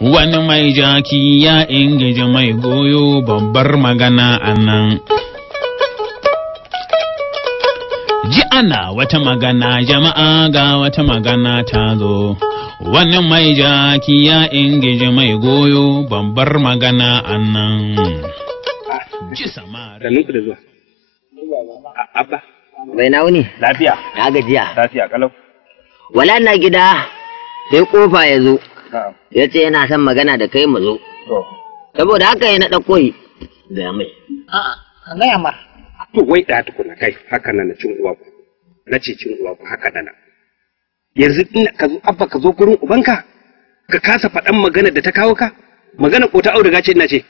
wani mai jaki ya ingiji mai goyo babbar magana anan. Ji ana wata magana jama'a ga wata magana ta zo. Wani mai jaki ya ingiji mai goyo babbar magana anan. Ji samari. da zuwa. Abba. Bai na wuni? Lafiya. Na gajiya. Lafiya kalau. Wala na gida sai kofa ya zo. Ya ce yana son magana da kai mu zo. Saboda haka ya na ɗauko yi. Da mai. A'a, an gaya mar. To wai da tukuna kai haka nan na cin uwa ku. Na ce cin uwa ku haka dana. Yanzu ina ka zo abba ka zo gurin ubanka ka kasa faɗan magana da ta kawo ka. Magana ko ta auduga ce ina ce.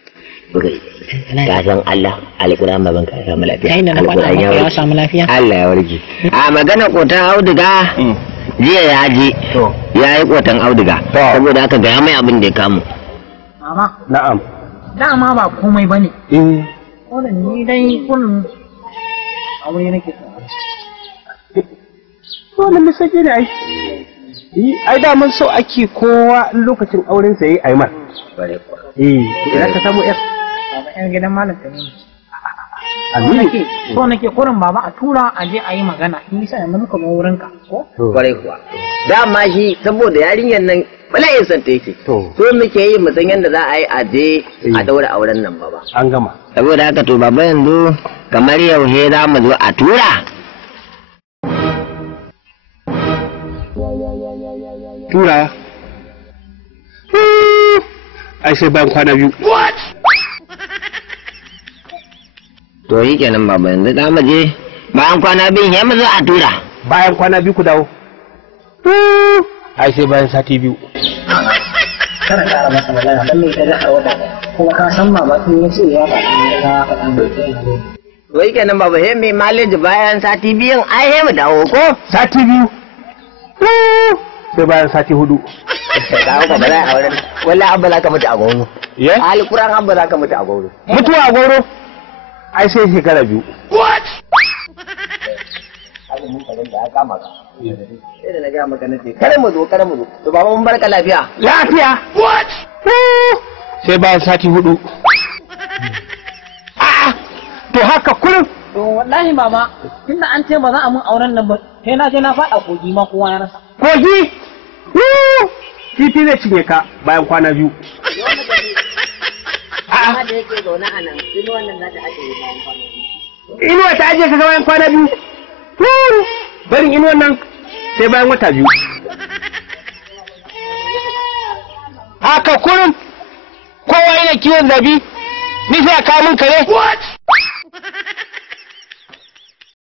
Ka san Allah, alƙur'an baban ka samu lafiya. Kai da na faɗa maka ya samu lafiya. Allah ya warke. A magana kotan auduga jiya ya je ya yi kotan auduga saboda haka gaya mai abin da ya kamu. Mama. Na'am. Dama ba komai ba ne. Wannan ni dai kun aure nake so. Wannan misaki ne ai. Ai da mun so ake kowa lokacin auren sa yayi aiman. Ina ka samu yar. Baba yan gidan malam Tanimu. Amini. So nake kurin baba a tura a je a yi magana. Ni sai yanzu muka zo wurin ka ko? Kwarai kuwa. Dama shi saboda yarinyar nan bala'in san ta yake. So muke yi mu san yadda za a yi a je a daura auren nan baba. An gama. Saboda haka to baba yanzu kamar yaushe za mu zo a tura. Tura. Ai sai bayan kwana biyu. What? To yi kenan baba yanzu za mu je bayan kwana biyu ya mu zo a tura. Bayan kwana biyu ku dawo. Ai sai bayan sati biyu. Kana ƙara masa magana dan mai kaga a wata kuma ka san baba sun yi ce ya faɗa To yi kenan baba he mai maleji bayan sati biyun ai he mu dawo ko? Sati biyu. Sai bayan sati hudu. Dawo ka bala a wurin. Wallahi abba za ka mutu a goro. Ye? Alƙur'an abba za ka mutu a goro. Mutuwa a goro. Ai sai shekara biyu. What? Sai da na gaya maka nace kare mu zo. To baba mun barka lafiya. Lafiya. What? Sai bayan sati hudu. A'a. To haka kullum. To wallahi mama tunda an ce ba za a mun auren nan ba sai na je na faɗa kogi ma kowa ya rasa. Kogi? Titi zai cinye ka bayan kwana biyu. A'a da yake zaune a nan inuwan nan za ta ajiye bayan kwana biyu. Inuwa ta ajiye ka bayan kwana biyu. Barin inuwan nan sai bayan wata biyu. Haka kullum kowa yana kiwon zabi ni sai a kawo min kare. What?